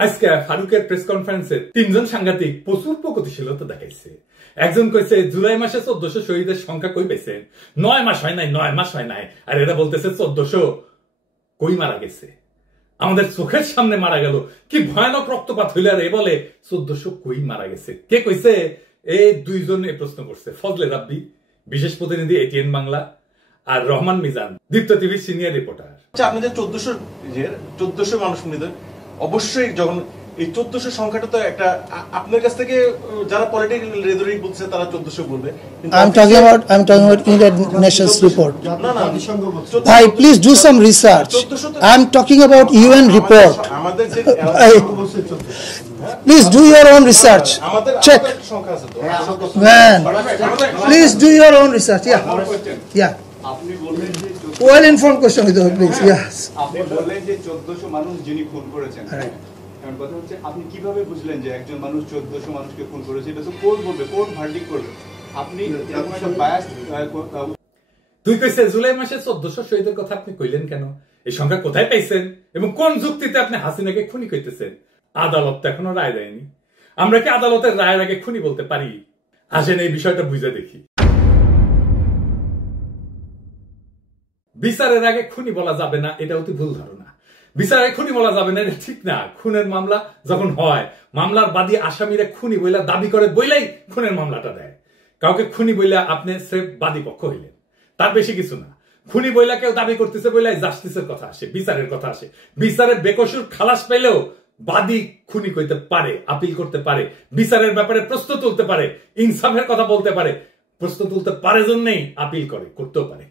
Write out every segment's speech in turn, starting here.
আজকে ফারুকের প্রেস কনফারেন্সে তিনজন সাংঘাতিক প্রচুর প্রগতিশীলতা দেখাইছে। একজন কইছে জুলাই মাসে 1400 শহীদের সংখ্যা কই পেয়েছেন, 9 মাস হয় নাই, 9 মাস হয় নাই। আর এরা বলতেছে 1400 কই মারা গেছে, আমাদের চোখের সামনে মারা গেল, কি ভয়ানক রক্তপাত হইলে আর এ বলে 1400 কই মারা গেছে। কে কইছে? এই দুইজন এই প্রশ্ন করছে, ফজলে রাব্বি বিশেষ প্রতিনিধি এটিএন বাংলা আর রহমান মিজান দীপ্ত টিভির সিনিয়র রিপোর্টার। আপনাদের 1400 মানুষ মৃত, অবশ্যই যখন এই 1400 সংখ্যাটা তো একটা আপনার কাছ থেকে যারা পলিটিক্যাল রেটরিক বলছে তারা 1400 বলবে। I'm talking about United Nations report. না না, Bhai, please do some research. I'm talking about UN report. আমাদের যে Please do your own research. Check. সংখ্যা আছে তো Man, please do your own research. Yeah. আপনি বললেন যে Well informed question with you, please. Yes. আপনি বললেন যে 1400 মানুষ যিনি খুন করেছেন। এখন কথা হচ্ছে আপনি কিভাবে বুঝলেন যে একজন মানুষ 1400 মানুষকে খুন করেছে? এটা তো কোর্ট বলবে, কোর্ট ভার্ডিক্ট করবে। আপনি এরকম একটা বায়াস তুই কইছে জুলাই মাসে 1400 শহীদের কথা আপনি কইলেন কেন? এই সংখ্যা কোথায় পাইছেন এবং কোন যুক্তিতে আপনি হাসিনাকে খুনি কইতেছেন? আদালত তো এখনো রায় দেয়নি। আমরা কি আদালতের রায়ের আগে খুনি বলতে পারি? আসেন এই বিষয়টা বুঝে দেখি। বিচারের আগে খুনি বলা যাবে না, এটা অতি ভুল ধারণা। বিচারে খুনি বলা যাবে না, এটা ঠিক না। খুনের মামলা যখন হয়, মামলার বাদী আসামিরা খুনি বইলা দাবি করে বইলাই খুনের মামলাটা দেয়। কাউকে খুনি বইলা আপনি স্রেফ বাদী পক্ষ হইলেন, তার বেশি কিছু না। খুনি বইলা কেউ দাবি করতেছে বইলাই জাস্টিসের কথা আসে, বিচারের কথা আসে। বিচারের বেকসুর খালাস পেলেও বাদী খুনি কইতে পারে, আপিল করতে পারে, বিচারের ব্যাপারে প্রশ্ন তুলতে পারে, ইনসাফের কথা বলতে পারে। প্রশ্ন তুলতে পারে জন্যই আপিল করে, করতেও পারে।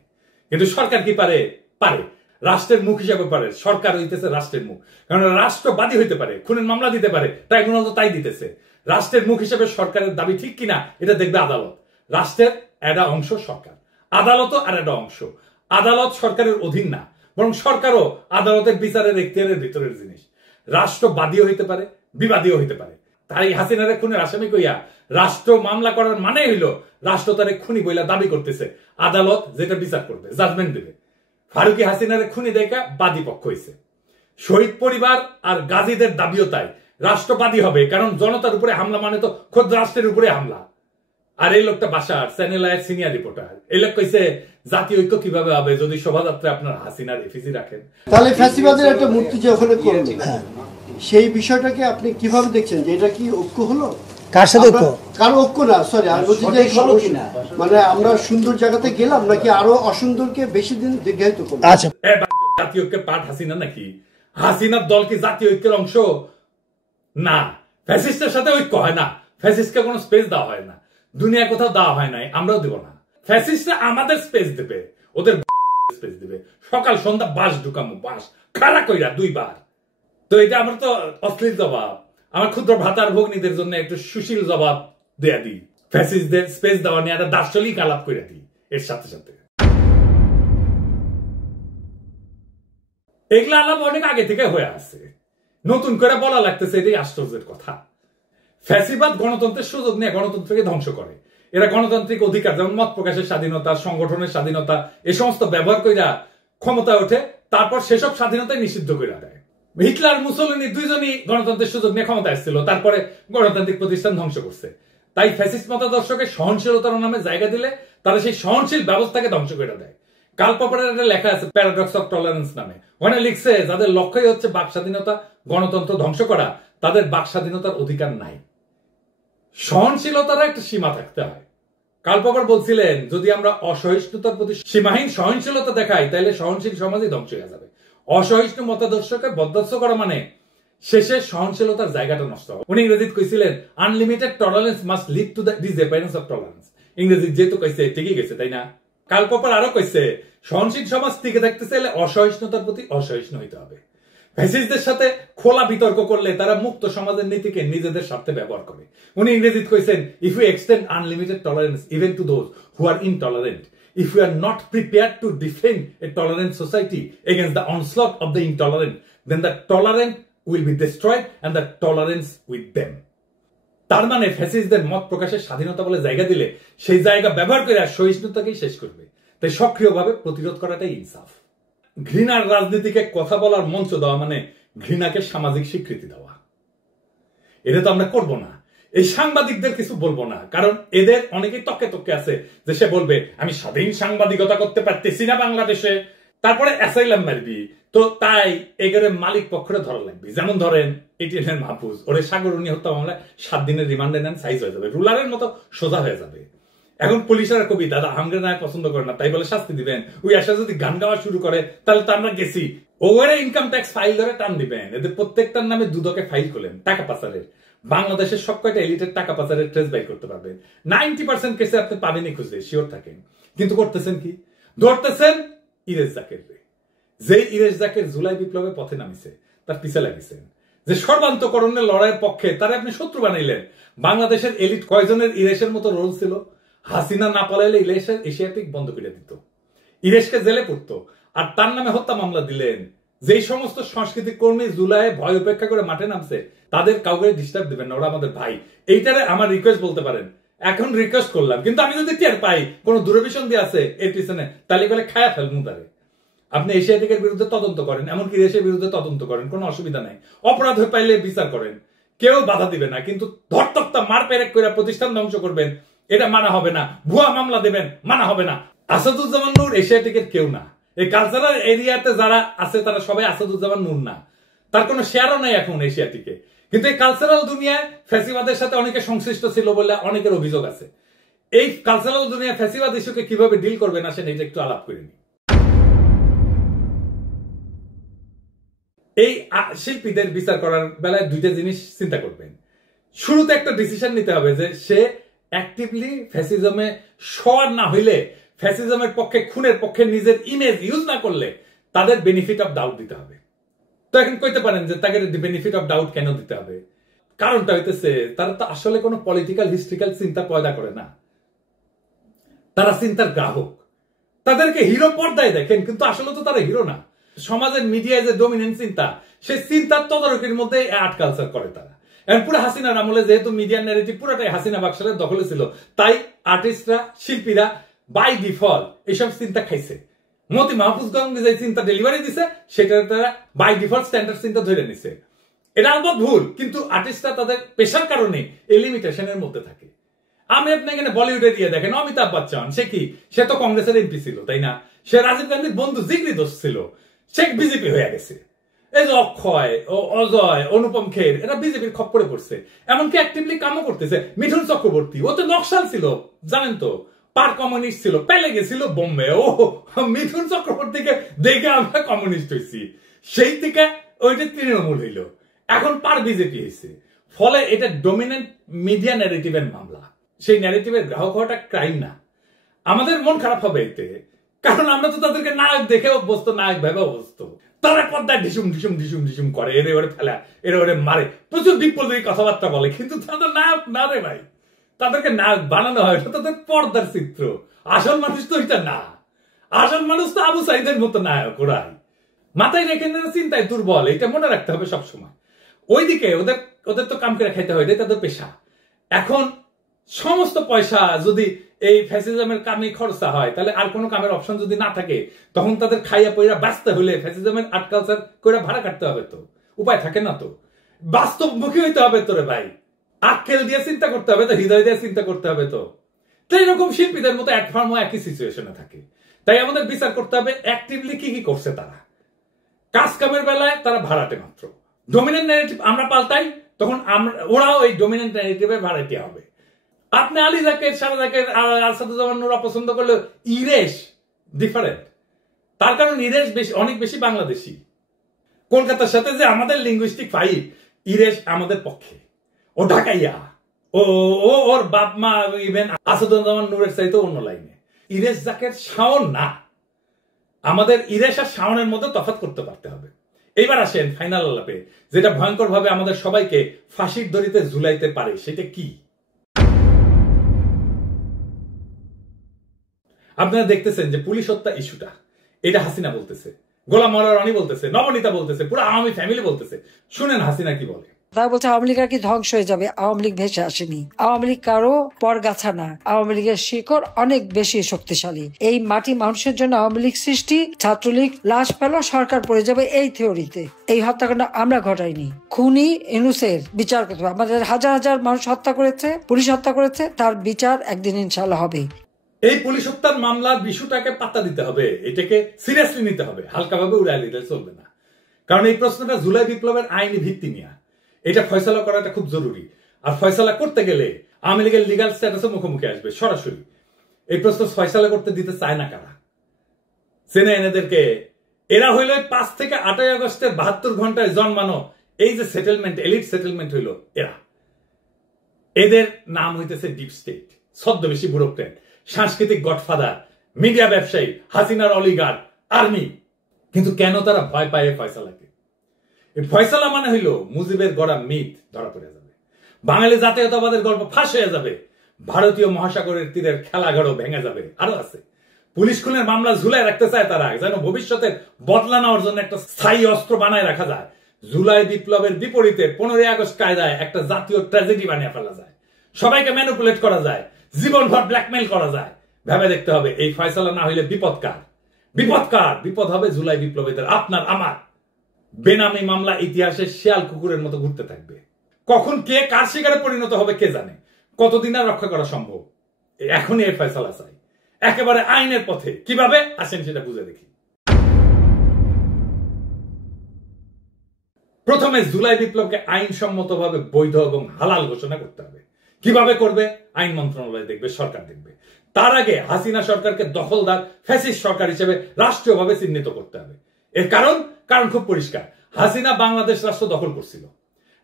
কিন্তু সরকার কি পারে? পারে। রাষ্ট্রের মুখ হিসাবে পারে। সরকার হইতেছে রাষ্ট্রের মুখ, কারণ রাষ্ট্রবাদী হইতে পারে, খুনের মামলা দিতে পারে, ট্রাইব্যুনাল তো তাই দিতেছে। রাষ্ট্রের মুখ হিসাবে সরকারের দাবি ঠিক কিনা এটা দেখবে আদালত। রাষ্ট্রের একটা অংশ সরকার, আদালতও আর একটা অংশ। আদালত সরকারের অধীন না, বরং সরকারও আদালতের বিচারের এখতিয়ারের ভিতরের জিনিস। রাষ্ট্রবাদীও হইতে পারে, বিবাদীও হইতে পারে। তাই হাসিনারে খুনের আসামি কইয়া রাষ্ট্র মামলা করার মানে হইল রাষ্ট্র তারে খুনি বইলা দাবি করতেছে, আদালত যেটা বিচার করবে, জাজমেন্ট দেবে। ফারুকি হাসিনারে খুনি দেখা বাদী পক্ষ হইছে। শহীদ পরিবার আর গাজীদের দাবিও তাই, রাষ্ট্রবাদী হবে, কারণ জনতার উপরে হামলা মানে তো খোদ রাষ্ট্রের উপরে হামলা। আর এই লোকটা বাসার চ্যানেল আয়ের সিনিয়র রিপোর্টার, এই লোক কইছে জাতীয় ঐক্য কিভাবে হবে যদি শোভাযাত্রায় আপনার হাসিনার এফিসি রাখেন। তাহলে ফ্যাসিবাদের একটা মূর্তি যে ওখানে করলেন, সেই বিষয়টাকে আপনি কিভাবে দেখছেন যে এটা কি ঐক্য হলো? কার সাথে ঐক্য? কারো ঐক্য না, সরি, আর বলছি যে মানে আমরা সুন্দর জায়গাতে গেলাম নাকি আরো অসুন্দরকে বেশি দিন দীর্ঘায়িত করলাম? আচ্ছা, জাতীয় ঐক্যের পাঠ হাসিনা নাকি? হাসিনার দল কি জাতীয় ঐক্যের অংশ? না। ফ্যাসিস্টের সাথে ঐক্য হয় না, ফ্যাসিস্টকে কোনো স্পেস দেওয়া হয় না, দুনিয়া কোথাও দেওয়া হয় নাই, আমরাও দেব না। ফ্যাসিস্টরা আমাদের স্পেস দেবে, ওদের স্পেস দেবে। সকাল সন্ধ্যা বাস ঢুকামো, বাস খাড়া কইরা 2 বার। তো এটা আমার তো অশ্লীল জবাব। আমার ক্ষুদ্র ভাতার ভগ্নীদের জন্য একটু সুশীল জবাব দেয়া দিই। ফ্যাসিস্টদের স্পেস দেওয়া নিয়ে একটা দার্শনিক আলাপ করে দিই এর সাথে সাথে। এগুলা আলাপ অনেক আগে থেকে হয়ে আছে, নতুন করে বলা লাগতেছে, এটাই আশ্চর্যের কথা। ফ্যাসিবাদ গণতন্ত্রের সুযোগ নিয়ে গণতন্ত্রকে ধ্বংস করে। এরা গণতান্ত্রিক অধিকার যেমন মত প্রকাশের স্বাধীনতা, সংগঠনের স্বাধীনতা, এ সমস্ত ব্যবহার কইরা ক্ষমতায় ওঠে, তারপর সেসব স্বাধীনতাই নিষিদ্ধ করে দেয়। হিটলার মুসোলিনি দুইজনই গণতন্ত্রের সুযোগ নিয়ে ক্ষমতা এসেছিল, তারপরে গণতান্ত্রিক প্রতিষ্ঠান ধ্বংস করছে। তাই ফ্যাসিস্ট মতাদর্শকে সহনশীলতার নামে জায়গা দিলে তারা সেই সহনশীল ব্যবস্থাকে ধ্বংস করে দেয়। কার্ল পপারের একটা লেখা আছে প্যারাডক্স অফ টলারেন্স নামে, ওখানে লিখছে যাদের লক্ষ্যই হচ্ছে বাক স্বাধীনতা, গণতন্ত্র ধ্বংস করা, তাদের বাক স্বাধীনতার অধিকার নাই। সহনশীলতারও একটা সীমা থাকতে হয়। কার্ল পপার বলছিলেন যদি আমরা অসহিষ্ণুতার প্রতি সীমাহীন সহনশীলতা দেখাই তাহলে সহনশীল সমাজই ধ্বংস হয়ে যাবে। অসহিষ্ণু মতাদর্শকে বরদাস্ত করা মানে শেষে সহনশীলতার জায়গাটা নষ্ট হবে। উনি ইংরেজিতে কইছিলেন unlimited tolerance must lead to the disappearance of tolerance. ইংরেজি যেহেতু কইছে ঠিকই গেছে, তাই না? কার্ল পপার আরো কইছে সহনশীল সমাজ টিকে থাকতে চাইলে অসহিষ্ণুতার প্রতি অসহিষ্ণু হইতে হবে। ফ্যাসিস্টদের সাথে খোলা বিতর্ক করলে তারা মুক্ত সমাজের নীতিকে নিজেদের স্বার্থে ব্যবহার করে। উনি ইংরেজিতে কইছেন if you extend unlimited tolerance even to those who are intolerant, if we are not prepared to defend a tolerant society against the onslaught of the intolerant, then the tolerant will be destroyed and the tolerance with them. তার মানে ফ্যাসিস্টদের মত প্রকাশের স্বাধীনতা বলে জায়গা দিলে সেই জায়গা ব্যবহার করে সহিষ্ণুতাকেই শেষ করবে। তাই সক্রিয়ভাবে প্রতিরোধ করাটাই ইনসাফ। ঘৃণার রাজনীতিকে কথা বলার মঞ্চ দেওয়া মানে ঘৃণাকে সামাজিক স্বীকৃতি দেওয়া। এটা তো আমরা করবো না। এই সাংবাদিকদের কিছু বলবো না, কারণ এদের অনেকেই তককে তককে আছে যে সে বলবে আমি স্বাধীন সাংবাদিকতা করতে পারতেছি না বাংলাদেশে, তারপরে অ্যাসাইলাম মারবি। তো তাই এগের মালিক পক্ষরে ধরা লাগবে। যেমন ধরেন এটিএন মাহফুজ, ওরে সাগরণী হত্যা মামলায় 7 দিনের রিমান্ডে নেন, সাইজ হয়ে যাবে, রুলারের মতো সোজা হয়ে যাবে। এখন পুলিশের কবি দাদা হামরে না পছন্দ করে না, তাই বলে শাস্তি দিবেন। ওই আশা যদি গান গাওয়া শুরু করে তাহলে তো আমরা গেছি। ওরে ইনকাম ট্যাক্স ফাইল ধরে টান দিবেন, এদের প্রত্যেকটার নামে দুদকে ফাইল করলেন টাকা পাচারের। বাংলাদেশের সব কয়টা এলিটের টাকা পাচারের ট্রেস বাই করতে পারবেন। 90% কেসে আপনি পাবেনই খুঁজে, শিওর থাকেন। কিন্তু করতেছেন কি? ধরতেছেন ইরেজ জাকের, যে ইরেজ জাকের জুলাই বিপ্লবে পথে নামিছে, তার পিছে লাগিয়েছেন। যে সর্বান্তকরণের লড়াইয়ের পক্ষে তারা আপনি শত্রু বানাইলেন। বাংলাদেশের এলিট কয়জনের ইরেশের মতো রোল ছিল? হাসিনা না পালাইলে ইরেশের এশিয়াটিক বন্ধ করে দিত, ইরেশকে জেলে পড়তো, আর তার নামে হত্যা মামলা দিলেন। যেই সমস্ত সাংস্কৃতিক কর্মী জুলাই ভয় উপেক্ষা করে মাঠে নামছে, তাদের কাউকে ডিস্টার্ব দিবেন না, ওরা আমাদের ভাই। এইটারে আমার রিকোয়েস্ট বলতে পারেন, এখন রিকোয়েস্ট করলাম। কিন্তু আমি যদি টের পাই কোন দূরভিসন্ধি দিয়ে আছে এর পিছনে, তাহলে করে খায়া ফেলবো তারে। আপনি এশিয়াটিকের বিরুদ্ধে তদন্ত করেন, এমনকি দেশের বিরুদ্ধে তদন্ত করেন, কোনো অসুবিধা নাই। অপরাধ হয়ে পাইলে বিচার করেন, কেউ বাধা দিবে না। কিন্তু ধরতক্তা মার পেরেক করে প্রতিষ্ঠান ধ্বংস করবেন, এটা মানা হবে না। ভুয়া মামলা দেবেন, মানা হবে না। আসাদুজ্জামান নূর এশিয়াটিকের কেউ না। এই কালচারাল এরিয়াতে যারা আছে তারা সবাই আসাদুজ্জামান নূর না, তার কোনো শেয়ারও নাই এখন এশিয়াটিকে। কিন্তু এই কালচারাল দুনিয়ায় ফ্যাসিবাদের সাথে অনেকে সংশ্লিষ্ট ছিল বলে অনেকের অভিযোগ আছে। এই কালচারাল দুনিয়া ফ্যাসিবাদ ইস্যুকে কিভাবে ডিল করবেন আসেন এটা একটু আলাপ করে নিই। এই শিল্পীদের বিচার করার বেলায় দুইটা জিনিস চিন্তা করবেন। শুরুতে একটা ডিসিশন নিতে হবে যে সে অ্যাক্টিভলি ফ্যাসিজমে সর না হইলে, ফ্যাসিজমের পক্ষে, খুনের পক্ষে নিজের ইমেজ ইউজ না করলে তাদের বেনিফিট অফ ডাউট দিতে হবে। তো এখন কইতে পারেন যে তাকে বেনিফিট অফ ডাউট কেন দিতে হবে? কারণটা হইতেছে তারা তো আসলে কোনো পলিটিক্যাল হিস্ট্রিক্যাল চিন্তা পয়দা করে না, তারা চিন্তার গ্রাহক। তাদেরকে হিরো পর্দায় দেখেন, কিন্তু আসলে তো তারা হিরো না। সমাজের মিডিয়ায় যে ডমিনেন্ট চিন্তা, সেই চিন্তার তদারকির মধ্যে আর্ট কালচার করে তারা। এখন পুরো হাসিনার আমলে যেহেতু মিডিয়ার ন্যারেটিভ পুরোটাই হাসিনা বাকশালের দখলে ছিল, তাই আর্টিস্টরা, শিল্পীরা বাই ডিফল্ট এইসব চিন্তা খাইছে। মতি মাহফুজগঞ্জ যে চিন্তা ডেলিভারি দিছে, সেটা তারা বাই ডিফল্ট স্ট্যান্ডার্ড চিন্তা ধরে নিছে। এটা আলবৎ ভুল, কিন্তু আর্টিস্টরা তাদের পেশার কারণে এই লিমিটেশনের মধ্যে থাকে। আমি আপনি এখানে বলিউডে দিয়ে দেখেন অমিতাভ বচ্চন, সে কি? সে তো কংগ্রেসের এমপি ছিল, তাই না? সে রাজীব গান্ধীর বন্ধু, জিগরি দোস্ত ছিল, সে বিজেপি হয়ে গেছে। এই যে অক্ষয়, অজয়, অনুপম খের, এরা বিজেপির খপ্পরে পড়ছে, এমনকি অ্যাক্টিভলি কামও করতেছে। মিঠুন চক্রবর্তী, ও তো নকশাল ছিল, জানেন তো, পার কমিউনিস্ট ছিল, পেলে গেছিল বোম্বে। ও মিঠুন চক্রবর্তীকে দেখে আমরা কমিউনিস্ট হয়েছি, সেই থেকে ওইটা তৃণমূল হইল, এখন পার বিজেপি হয়েছে। ফলে এটা ডমিনেন্ট মিডিয়া ন্যারেটিভের মামলা। সেই ন্যারেটিভের গ্রাহক হওয়াটা ক্রাইম না। আমাদের মন খারাপ হবে এতে, কারণ আমরা তো তাদেরকে নায়ক দেখে অভ্যস্ত, নায়ক ভেবে অভ্যস্ত। তারা পর্দায় ঢিসুম ঢিসুম ঢিসুম ঢিসুম করে, এরে ওরে ফেলা, এরে ওরে মারে, প্রচুর বিপ্লবী কথাবার্তা বলে, কিন্তু তাদের নায়ক না রে ভাই। তাদেরকে নায়ক বানানো হয়, তাদের পর্দার চিত্র। আসল মানুষ তো এটা না। আসল মানুষ তো আবু সাইদের মতো নায়ক। ওরাই মাথায় রেখে চিন্তায় দুর্বল, এটা মনে রাখতে হবে সবসময়। ওইদিকে ওদের তো কাম করে খাইতে হয়, তাদের পেশা। এখন সমস্ত পয়সা যদি এই ফ্যাসিজমের কামে খরচা হয়, তাহলে আর কোনো কামের অপশন যদি না থাকে, তখন তাদের খাইয়া পয়রা বাঁচতে হলে ফ্যাসিজমের আর্ট কালচার করে ভাড়া কাটতে হবে। তো উপায় থাকে না, তো বাস্তবমুখী হইতে হবে। তোরে ভাই আক্কেল দিয়ে চিন্তা করতে হবে, তো হৃদয় দিয়ে চিন্তা করতে হবে। তো এইরকম শিল্পীদের মতো এক ফার্মও একই সিচুয়েশনে থাকে। তাই আমাদের বিচার করতে হবে অ্যাক্টিভলি কি কি করছে তারা। কাজ কামের বেলায় তারা ভাড়াটে মাত্র। ডমিনেন্ট ন্যারেটিভ আমরা পাল্টাই, তখন ওরাও এই ডমিনেন্ট ন্যারেটিভে ভাড়াটে হবে। আপনি আলী জাকের, সারা জাকের, আসাদুজ্জামান নূর অপছন্দ করলে ইরেশ ডিফারেন্ট। তার কারণ ইরেশ অনেক বেশি বাংলাদেশি। কলকাতার সাথে যে আমাদের লিঙ্গুইস্টিক ফাইট, ইরেশ আমাদের পক্ষে। ও ঢাকাইয়া, ওর বাপ মা ইভেন আসাদুজ্জামান নূরের চাইতে অন্য লাইনে। ইরেশ জাকের শাওন না। আমাদের ইরেশ আর শাওনের মধ্যে তফাৎ করতে পারতে হবে। এইবার আসেন ফাইনাল আলাপে, যেটা ভয়ঙ্কর ভাবে আমাদের সবাইকে ফাঁসির দড়িতে ঝুলাইতে পারে, সেটা কি? আপনারা দেখতেছেন যে পুলিশ হত্যা ইস্যুটা, এটা হাসিনা বলতেছে, গোলাম মাওলা রনি বলতেছে, নবনীতা বলতেছে, পুরো আওয়ামী ফ্যামিলি বলতেছে। শুনেন হাসিনা কি বলে। তারা বলছে আওয়ামী লীগ আর কি ধ্বংস হয়ে যাবে, আওয়ামী লীগ ভেসে আসেনি। আওয়ামী লীগ কারো পরগাছা না, আওয়ামী লীগের শিকড় অনেক বেশি শক্তিশালী। এই মাটি মানুষের জন্য আওয়ামী লীগ সৃষ্টি, ছাত্রলীগ লাশ পেল, সরকার পড়ে যাবে এই থিওরিতে। এই হত্যাকাণ্ড আমরা ঘটাইনি, খুনি ইনুসের বিচার করতে হবে। আমাদের হাজার হাজার মানুষ হত্যা করেছে, পুলিশ হত্যা করেছে, তার বিচার একদিন ইনশাল্লাহ হবে। এই পুলিশ হত্যার মামলার বিষয়টাকে পাত্তা দিতে হবে, এটাকে সিরিয়াসলি নিতে হবে, হালকাভাবে উড়াই দিতে চলবে না। কারণ এই প্রশ্নটা জুলাই বিপ্লবের আইনি ভিত্তি নিয়ে, এটা ফয়সালা করাটা খুব জরুরি। আর ফয়সালা করতে গেলে আওয়ামী লীগের লিগাল স্ট্যাটাসের মুখোমুখি আসবে সরাসরি। এই প্রশ্ন ফয়সালা করতে দিতে চায় না কারা? চেনে এদেরকে? এরা হইল 5 থেকে 8 আগস্টের 72 ঘন্টায় জন্মানো এই যে সেটেলমেন্ট, এলিট সেটেলমেন্ট হইল এরা। এদের নাম হইতেছে ডিপ স্টেট, ছদ্মবেশী ব্যুরোক্রেট, সাংস্কৃতিক গডফাদার, মিডিয়া ব্যবসায়ী, হাসিনার অলিগার, আর্মি। কিন্তু কেন তারা ভয় পায় ফয়সালাকে? এই ফয়সালা মানে হইল মুজিবের গড়া মিথ ধরা পড়ে যাবে, বাঙালি জাতীয়তাবাদের গল্প ফাঁস হয়ে যাবে, ভারতীয় মহাসাগরের তীরের খেলাঘরও ভেঙে যাবে। আরো আছে, পুলিশ খুনের মামলা ঝুলাই রাখতে চায় তারা, যেন ভবিষ্যতে বদলা নেওয়ার জন্য একটা স্থায়ী অস্ত্র বানায় রাখা যায়। জুলাই বিপ্লবের বিপরীতে 15 আগস্ট কায়দায় একটা জাতীয় ট্র্যাজেডি বানিয়ে ফেলা যায়, সবাইকে ম্যানিপুলেট করা যায়, জীবনভর ব্ল্যাকমেইল করা যায়। ভেবে দেখতে হবে এই ফয়সালা না হইলে বিপদ কার? বিপদ হবে জুলাই বিপ্লবীদের, আপনার আমার। বেনামি মামলা ইতিহাসে শিয়াল কুকুরের মতো ঘুরতে থাকবে। কখন কে কার শিকারে পরিণত হবে কে জানে? কতদিন আর রক্ষা করা সম্ভব? এখনই এই ফয়সালা চাই, একেবারে আইনের পথে। কিভাবে আসেন সেটা বুঝে দেখি। প্রথমে জুলাই বিপ্লবকে আইনসম্মতভাবে বৈধ এবং হালাল ঘোষণা করতে হবে। কিভাবে করবে? আইন মন্ত্রণালয় দেখবে, সরকার দেখবে। তার আগে হাসিনা সরকারকে দখলদার ফ্যাসিস্ট সরকার হিসেবে রাষ্ট্রীয়ভাবে চিহ্নিত করতে হবে। এর কারণ খুব পরিষ্কার, হাসিনা বাংলাদেশ রাষ্ট্র দখল করছিল,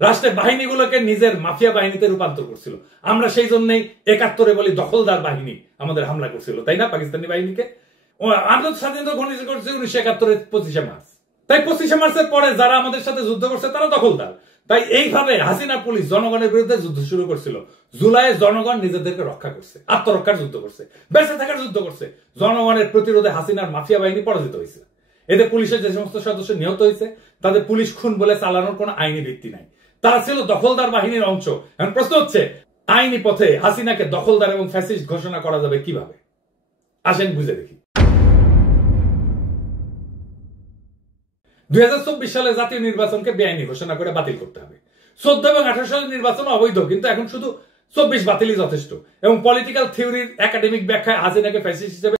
রাষ্ট্রের বাহিনীগুলোকে নিজের মাফিয়া বাহিনীতে রূপান্তর করছিল। আমরা সেই জন্যই 71-এ বলি দখলদার বাহিনী আমাদের হামলা করছিল, তাই না? পাকিস্তানি বাহিনীকে আমরা স্বাধীনতা ঘোষণা করছি 1971-এর 25শে মার্চ। তাই 25শে মার্চের পরে যারা আমাদের সাথে যুদ্ধ করছে তারা দখলদার। তাই এইভাবে হাসিনা পুলিশ জনগণের বিরুদ্ধে যুদ্ধ শুরু করছিল। জুলাইয়ে জনগণ নিজেদেরকে রক্ষা করছে, আত্মরক্ষার যুদ্ধ করছে, বেঁচে থাকার যুদ্ধ করছে। জনগণের প্রতিরোধে হাসিনার মাফিয়া বাহিনী পরাজিত হয়েছে। এতে পুলিশের যে সমস্ত সদস্য নিহত হয়েছে তাদের পুলিশ খুন বলে চালানোর কোনো আইনি ভিত্তি নাই, তারা ছিল দখলদার বাহিনীর অংশ। এখন প্রশ্ন হচ্ছে, আইনি পথে হাসিনাকে দখলদার এবং ফ্যাসিস্ট ঘোষণা করা যাবে কিভাবে? আসেন বুঝে দেখি। 2024 সালে জাতীয় নির্বাচনকে বেআইনি ঘোষণা করে বাতিল করতে হবে। 14 এবং 18 সালের নির্বাচন অবৈধ, কিন্তু এখন শুধু 24 বাতিলই যথেষ্ট। এবং পলিটিক্যাল থিওরির একাডেমিক ব্যাখ্যায় হাসিনাকে ফ্যাসিস্ট হিসেবে